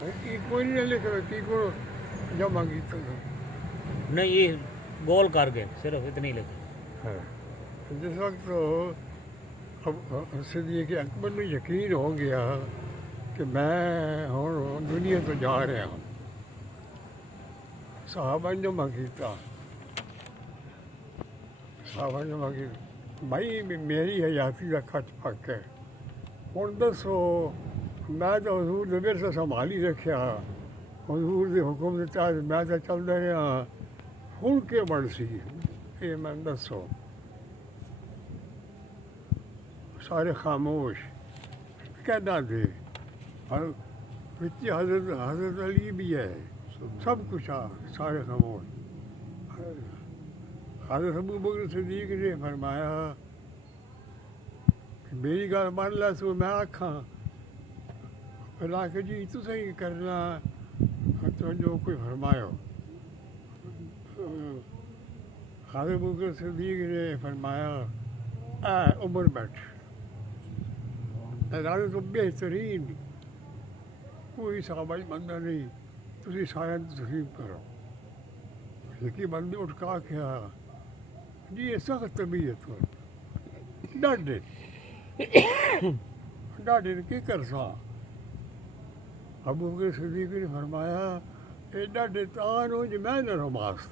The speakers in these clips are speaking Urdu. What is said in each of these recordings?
کوئی نہیں لکھ رہا کی کو جمع کیتا تھا نہیں یہ گول کر کے صرف اتنی لکھی. جس وقت صدیق اکبر نے یقین ہو گیا کہ میں ہوں دنیا تو جا رہا ہوں صحابہ نے جمع کیتا صحابہ نے جمع کیتا بھائی میری حیاتی کا خط پک ہے ہوں دسو میں تو حضور نے میرے سے سنبھالی رکھا حضور کے حکم کے تحت میں تو چلتا رہا ہوں کہ بن سی یہ میں دسو سارے خاموش کہنا تھے اور حضرت علی بھی ہے سب کچھ سارے خاموش. حضرت ابو بکر صدیق نے فرمایا کہ میری گل مان لا تو میں آکھاں پھر آ کے جی تو صحیح کرنا تو جو کوئی فرماؤ. حضرت ابو بکر صدیق نے فرمایا اے عمر بیٹھ ادارے تو بہترین کوئی صحابہ بندہ نہیں تسی سارے تسلیم کرو. ایک بندے اٹھ کا کیا جی یہ سخت طبیعت ہو ڈاڈے ڈاڈے نے کی کر سا. ابو بکر صدیق نے فرمایا اے ڈاڈے تان ہو جی میں نہ رماست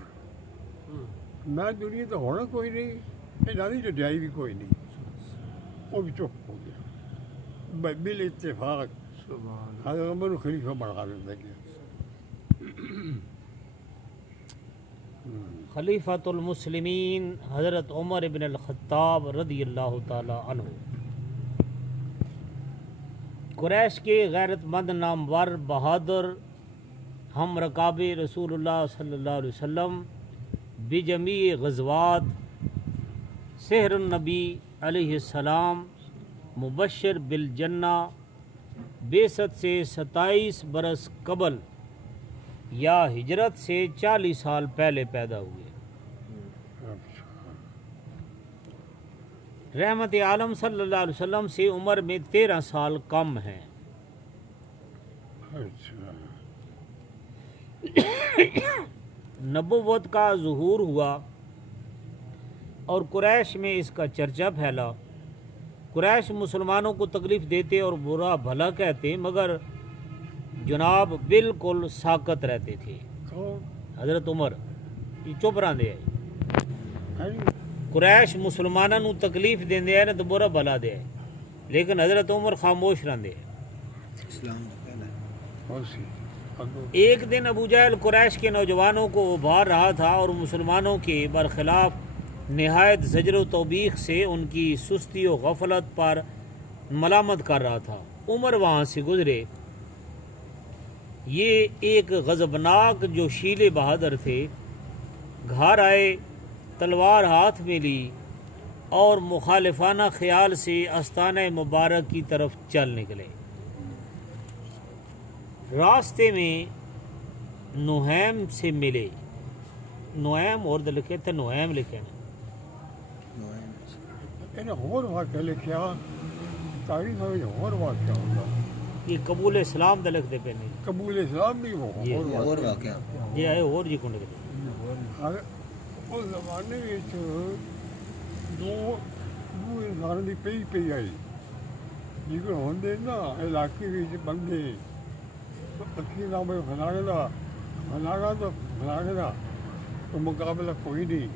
میں دنیا تو ہونا کوئی نہیں یہ ڈالی جڈائی بھی کوئی نہیں. وہ بھی چپ ہو گیا بل اتفاق حضرت عمر کو خلیفہ بنا دیتا گیا. خلیفۃ المسلمین حضرت عمر ابن الخطاب رضی اللہ تعالی عنہ قریش کے غیرت مند نامور بہادر ہم رکاب رسول اللہ صلی اللہ علیہ وسلم بجمیع غزوات سحر النبی علیہ السلام مبشر بالجنہ بعثت سے 27 برس قبل یا ہجرت سے 40 سال پہلے پیدا ہوئے. رحمت عالم صلی اللہ علیہ وسلم سے عمر میں 13 سال کم ہیں. نبوت کا ظہور ہوا اور قریش میں اس کا چرچا پھیلا. قریش مسلمانوں کو تکلیف دیتے اور برا بھلا کہتے مگر جناب بالکل ساکت رہتے تھے. حضرت عمر یہ چپ رہتے ہیں. قریش مسلمانوں کو تکلیف دیندے ہیں تو برا بھلا دے لیکن حضرت عمر خاموش رہتے ہیں. ایک دن ابو جہل قریش کے نوجوانوں کو ابھار رہا تھا اور مسلمانوں کے برخلاف نہایت زجر و توبیخ سے ان کی سستی و غفلت پر ملامت کر رہا تھا. عمر وہاں سے گزرے. یہ ایک غضبناک جو شیل بہادر تھے گھر آئے تلوار ہاتھ میں لی اور مخالفانہ خیال سے آستانہ مبارک کی طرف چل نکلے. راستے میں نہیم سے ملے. نہیم اور لکھے تھے نہیم لکھے نا اور واقعہ لکھا تاریخ میں اور واقعہ ہوگا. یہ قبول اسلام دا لکھتے پہ نہیں قبول اسلام بھی وہ اور واقعہ یہ آئے اور جی کنڈ کے اس زمانے دو انسانوں کی پئی پئی آئی جن ہوندے نا علاقے بندے اکی نام فلانے دا تو مقابلہ کوئی نہیں.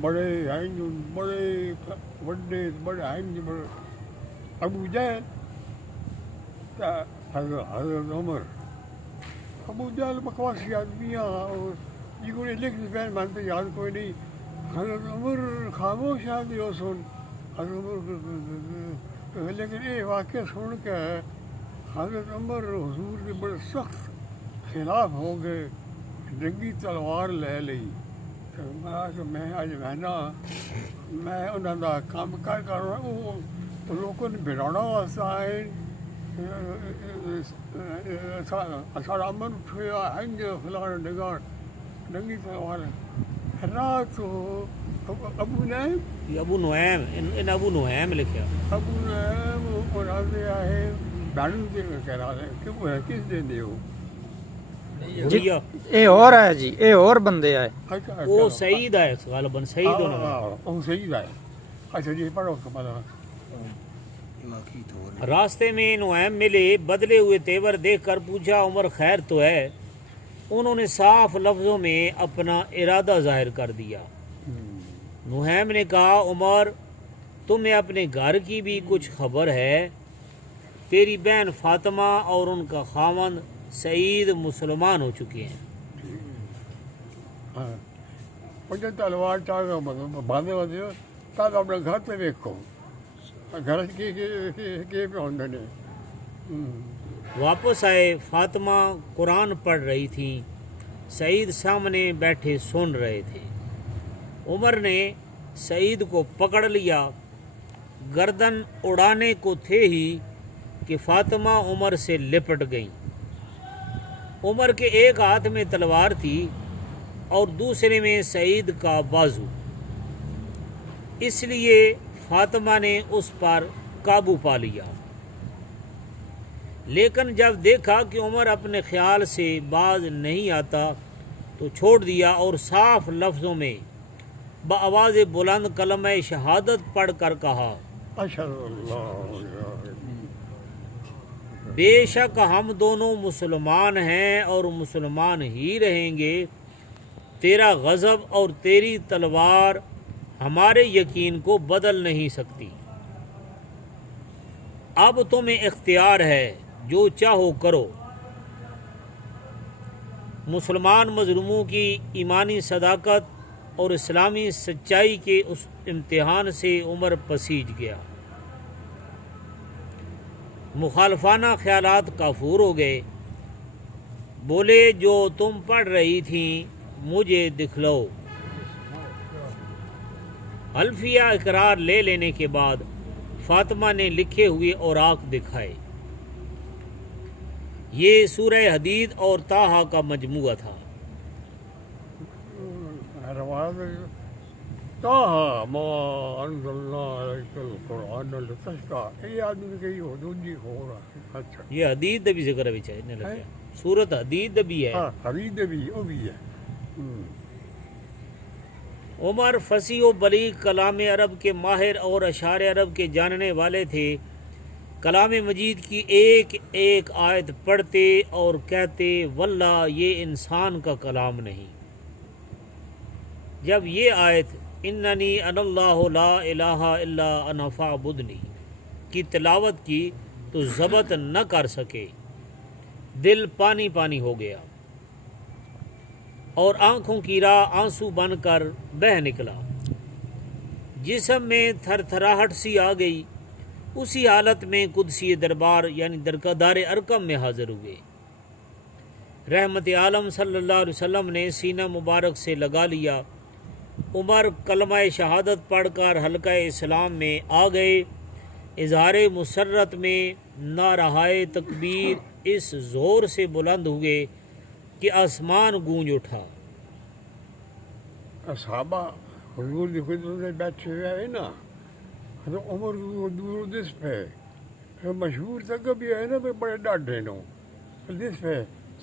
بڑے ہیں بڑے بڑے ہیں بڑے ابو جہل حضرت عمر. ابو جہل بکواسی آدمی جن کو لکھ پہن مانتے یاد کوئی نہیں. حضرت عمر خاموش آدمی ہو سن حضرت عمر لیکن یہ واقعہ سن کے حضرت عمر حضور کے بڑے سخت خلاف ہو گئے. جنگی تلوار لے لی تو میں اج میں انہوں کا کام کر رہا ہوں تو لوگوں نے بڑھانا واسطے آئے سارا امن اٹھیا ہنج فلاں ڈگار جنگی تلوار رات ابو نعیم ابو نعیم ان ابو نعیم لکھیا ابو نعیم اور آتے آئے بہن کے کہہ رہا ہے کہ وہ ہے کس دن دے ہو گڑیا اے اور ہے جی، اے اور بندے آئے. اچھا وہ سعید ہے غالباً سعید ہونا ہے. وہ صحیح ہے. اچھا جی پڑھو کمالا. راستے میں نعیم ملے، بدلے ہوئے تیور دیکھ کر پوچھا عمر خیر تو ہے؟ انہوں نے صاف لفظوں میں اپنا ارادہ ظاہر کر دیا. نعیم نے کہا عمر تمہیں اپنے گھر کی بھی کچھ خبر ہے؟ تیری بہن فاطمہ اور ان کا خاوند سعید مسلمان ہو چکے ہیں. ہاں مجھے تلوار چاہ باندھے ہوتے ہو تب اپنے گھر پہ دیکھو گھر کے پہ ہوندے نے. واپس آئے. فاطمہ قرآن پڑھ رہی تھیں، سعید سامنے بیٹھے سن رہے تھے. عمر نے سعید کو پکڑ لیا. گردن اڑانے کو تھے ہی کہ فاطمہ عمر سے لپٹ گئیں. عمر کے ایک ہاتھ میں تلوار تھی اور دوسرے میں سعید کا بازو، اس لیے فاطمہ نے اس پر قابو پا لیا. لیکن جب دیکھا کہ عمر اپنے خیال سے باز نہیں آتا تو چھوڑ دیا اور صاف لفظوں میں بآواز بلند کلمہ شہادت پڑھ کر کہا اشہد اللہ بے شک ہم دونوں مسلمان ہیں اور مسلمان ہی رہیں گے. تیرا غضب اور تیری تلوار ہمارے یقین کو بدل نہیں سکتی. اب تمہیں اختیار ہے، جو چاہو کرو. مسلمان مظلوموں کی ایمانی صداقت اور اسلامی سچائی کے اس امتحان سے عمر پسیج گیا. مخالفانہ خیالات کافور ہو گئے. بولے جو تم پڑھ رہی تھیں مجھے دکھلاؤ. حلفیہ اقرار لے لینے کے بعد فاطمہ نے لکھے ہوئے اوراق دکھائے. یہ سورہ حدید اور طٰہٰ کا مجموعہ تھا. طٰہٰ ما انزلنا علیک القرآن لتشقى. یہ آدمی کہیں حدود جی ہو رہا ہے. اچھا یہ حدید بھی ذکر بھی چاہیے لگا سورت حدید بھی ہے. ہاں حدید بھی وہ بھی ہے. عمر فصیح و بلیغ کلام عرب کے ماہر اور اشعار عرب کے جاننے والے تھے. کلام مجید کی ایک ایک آیت پڑھتے اور کہتے واللہ یہ انسان کا کلام نہیں. جب یہ آیت اننی انا اللہ لا الہ الا انا فاعبدنی کی تلاوت کی تو ضبط نہ کر سکے. دل پانی پانی ہو گیا اور آنکھوں کی راہ آنسو بن کر بہہ نکلا. جسم میں تھر تھراہٹ سی آ گئی. اسی حالت میں قدسی دربار یعنی درکدار ارکم میں حاضر ہوئے. رحمت عالم صلی اللہ علیہ وسلم نے سینہ مبارک سے لگا لیا. عمر کلمہ شہادت پڑھ کر حلقہ اسلام میں آ گئے. اظہار مسرت میں نعرہائے تکبیر اس زور سے بلند ہوئے کہ آسمان گونج اٹھا. صحابہ حضور کی خدمت میں بیٹھے ہوئے ہیں نا تو عمر دور دس پہ مشہور تک بھی ہے نا بڑے ڈاڈے نو دس پہ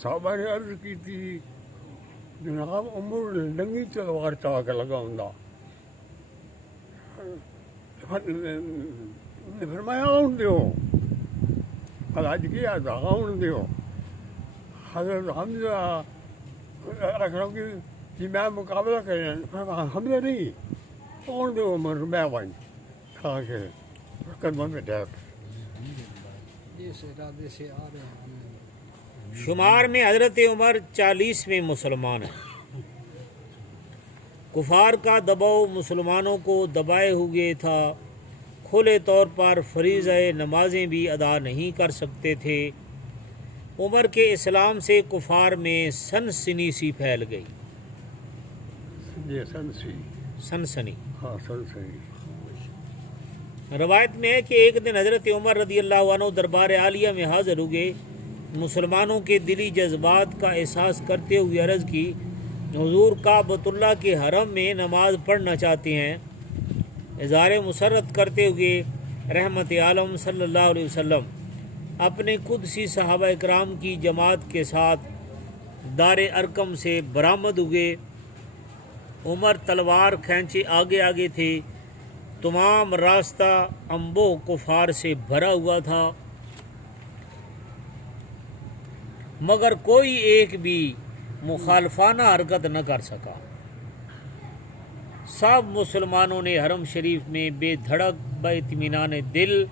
صحابہ نے عرض کی تھی جناب عمر ننگی تلوار چاہ کے لگا ہوں. فرمایا آؤں دیو علاج کیا تھا آؤں دیو. حضرت حمزہ رکھ رہا ہوں کہ میں مقابلہ کریں. حمزہ نہیں آؤں دیو عمر میں بھائی کھا کے قدموں میں ڈیپ. شمار میں حضرت عمر 40ویں مسلمان ہیں. کفار کا دباؤ مسلمانوں کو دبائے ہوئے تھا. کھلے طور پر فریضہ نمازیں بھی ادا نہیں کر سکتے تھے. عمر کے اسلام سے کفار میں سنسنی سی پھیل گئی. یہ سنسنی ہاں سنسنی. روایت میں ہے کہ ایک دن حضرت عمر رضی اللہ عنہ دربار عالیہ میں حاضر ہوئے. مسلمانوں کے دلی جذبات کا احساس کرتے ہوئے عرض کی حضور کعبۃ اللہ کے حرم میں نماز پڑھنا چاہتے ہیں. اظہار مسرت کرتے ہوئے رحمت عالم صلی اللہ علیہ وسلم اپنے قدسی صحابہ اکرام کی جماعت کے ساتھ دار ارقم سے برآمد ہوئے۔ عمر تلوار کھینچے آگے آگے تھے، تمام راستہ انبو کفار سے بھرا ہوا تھا، مگر کوئی ایک بھی مخالفانہ حرکت نہ کر سکا۔ سب مسلمانوں نے حرم شریف میں بے دھڑک با اطمینان دل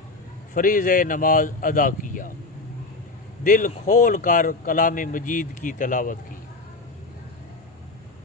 فریضہ نماز ادا کیا، دل کھول کر کلام مجید کی تلاوت کی۔